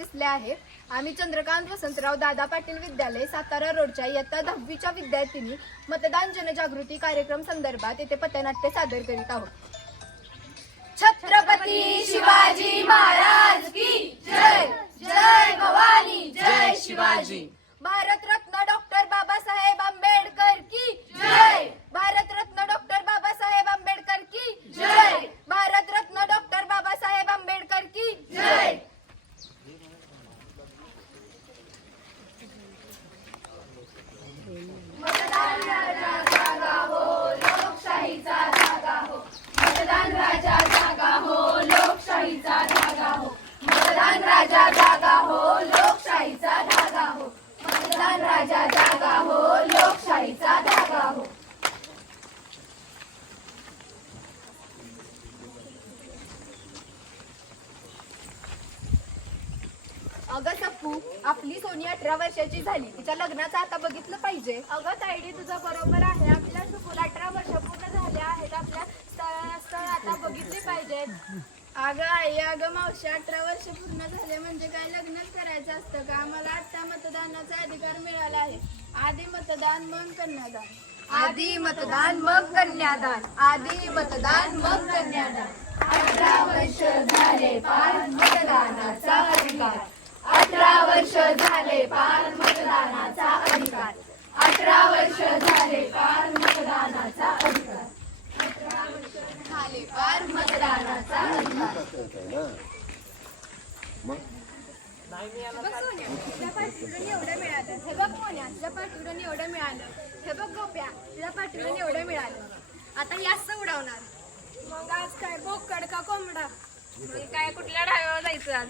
दिसले आहेत. आम्ही चंद्रकांत वसंतराव दादा पाटील विद्यालय सातारा रोडच्या इयत्ता 10वीच्या विद्यार्थिनी मतदान जनजागृती कार्यक्रम संदर्भात येथे पथनाट्य सादर करीत आहोत. छत्रपती शिवाजी महाराज की जय. जय भवानी जय शिवाजी. भारतरत्न डॉक्टर बाबासाहेब आंबेडकर की जय. भारतरत्न डॉक्टर बाबासाहेब आंबेडकर की जय. भारतरत्न डॉक्टर बाबासाहेब आंबेडकर की जय. मतदान राजा जागा हो, लोकशाहीचा जागा हो. मतदान राजा जागा हो, लोकशाहीचा जागा हो. मतदान राजा जागा हो, लोकशाहीचा जागा हो. मतदान राजा जागा हो, लोकशाहीचा जागा हो. अगं सप्पू, आपली सोनी 18 वर्षाची झाली. तिच्या लग्नाचं आता बघितलं पाहिजे. अगं तायडी, तुझं बरोबर आहे. आपल्या सुपूला 18 वर्ष पूर्ण झाले आहेत. आपल्या स्थळ आता बघितले पाहिजेत. अगं आई, अगं मावशी, 18 वर्ष पूर्ण झाले म्हणजे काय लग्नच करायचं असतं का? आम्हाला आता मतदानाचा अधिकार मिळाला आहे. आधी मतदान मग कन्यादान. आधी मतदान मग कन्यादान. आधी मतदान मग कन्यादान. 18 वर्ष झाले पार मतदानाचा अधिकार. 18 वर्ष झाले पार मतदानाचा अधिकार. 18 वर्ष झाले पार मतदानाचा अधिकार. 18 वर्ष झाले पार मतदानाचा अधिकार. तुझ्या पाठीवरून एवढं मिळालं. हे बघ मोन्या, तुझ्या पाठीवरून एवढं मिळालं. हे बघ गोप्या, तुझ्या पाठीवरून एवढं मिळालं. आता याच उडवणार. मग आज काय बोकड का कोंबडा? मग काय कुठल्या ढाब्यावर जायचं आज?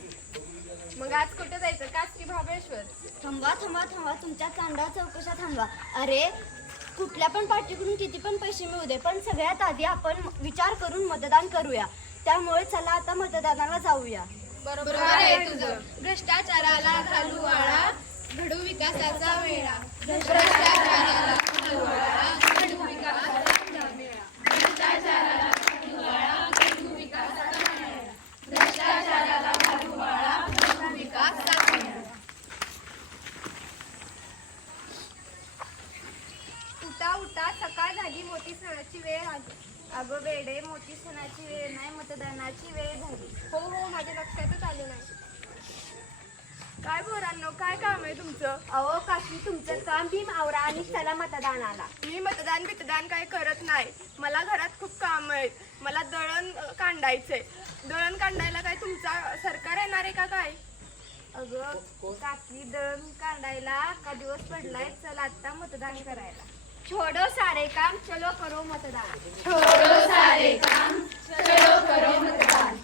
मग आज कुठे जायचं? कास की महाबळेश्वर? थांबा थांबा थांबा, तुमच्या चांडा चौकशा थांबा. अरे, कुठल्या पण पार्टीकडून किती पण पैसे मिळू दे, पण सगळ्यात आधी आपण विचार करून मतदान करूया. त्यामुळे चला आता मतदानाला जाऊया. बरोबर आहे तुझं. भ्रष्टाचाराला घालू आळा, घडू विकासाचा वेळा. भ्रष्टाचाराला घालू आळा, घडू विकासाचा वेळा. भ्रष्टाचाराला घालू आळा, घडू विकासाचा वेळा. भ्रष्टाचाराला घालू आळा, घडू विकासाचा वेळा. उठा उठा, सकाळ झाली, मोठी सणाची वेळ आली. अगं वेडे, मोठी सणाची वेळ नाही, मतदानाची वेळ झाली. हो हो, माझ्या लक्षातच आलं नाही. काय पोरांनो, काय काम आहे तुमचं? अहो काकी, तुमचं काम भीम आवरा आणि चला मतदानाला. मी मतदान काय करत नाही. मला घरात खूप काम आहेत. मला दळण कांडायचंय. दळण कांडायला काय तुमचा सरकार येणार आहे का काय? अगं काकी, दळण काढायला का दिवस पडलाय. चला आता मतदान करायला. छोडो सारे काम, चलो करो मतदान. छोड़ो सारे काम, चलो करो मतदान.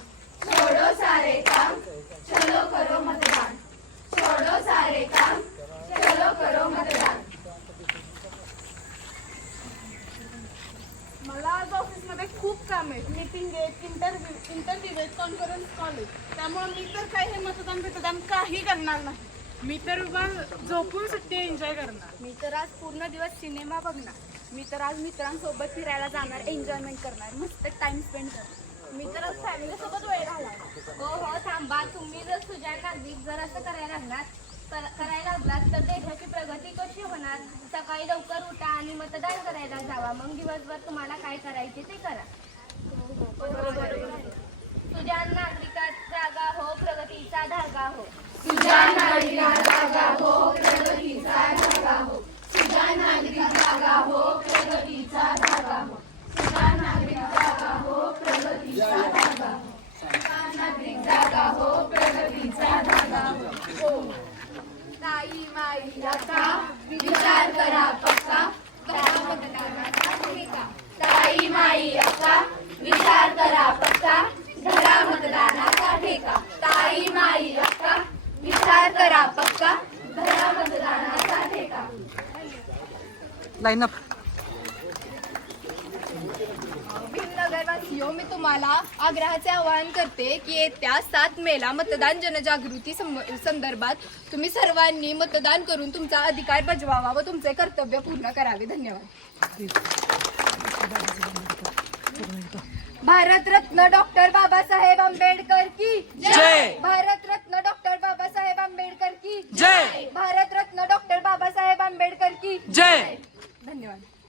छोड़ो सारे काम, चलो करो मतदान. छोड़ो सारे काम, चलो करो मतदान. मला आज ऑफिसमध्ये खूप काम आहे. मीटिंग आहेत, इंटरव्ह्यू आहेत, कॉन्फरन्स कॉल आहेत. त्यामुळे मी तर काही हे मतदान काही करणार नाही. मी तर झोपून सुट्टी एन्जॉय करणार. मी तर आज पूर्ण दिवस सिनेमा बघणार. मी तर आज मित्रांसोबत फिरायला जाणार, एन्जॉयमेंट करणार, मस्त टाइम स्पेंड करणार. मी तर आज फॅमिलीसोबत वेळ घालणार. हो हो, थांबा. तुम्ही जर तुझ्या नागरिक जर असं करायला लागलात तर देशाची प्रगती कशी होणार? सकाळी लवकर उठा आणि मतदान करायला जावा. मग दिवसभर तुम्हाला काय करायचे ते करा. तुझ्या नागरिकात जागा हो, प्रगतीचा धागा हो. तुझ्या नागरिकात जागा हो, प्रगतीचा धागा हो. तुझ्या नागरिक जागा हो, प्रगतीचा धागा हो. तुझ्या नागरिक जागा हो, प्रगतीचा धागा हो. तुझ्या नागरिक जागा हो, प्रगतीचा धागा हो. ताई माई आता विचार करा पक्का, करा मतदानाचा ठेका. ताई माई आता विचार करा पक्का, धरा मतदानाचा ठेका. ताई माई आता विचार करा पक्का, धरा मतदानाचा ठेका. Line up. नगरवासियो, मी तुम्हाला आग्रहाचे आवाहन करते की येत्या 7 मेला मतदान जनजागृती संदर्भात तुम्ही सर्वांनी मतदान करून तुमचा अधिकार बजवावा व तुमचे कर्तव्य पूर्ण करावे. धन्यवाद. भारतरत्न डॉक्टर बाबासाहेब आंबेडकर की जय. भारतरत्न डॉक्टर बाबासाहेब जय. भारतरत्न डॉक्टर बाबासाहेब आंबेडकर की जय. धन्यवाद.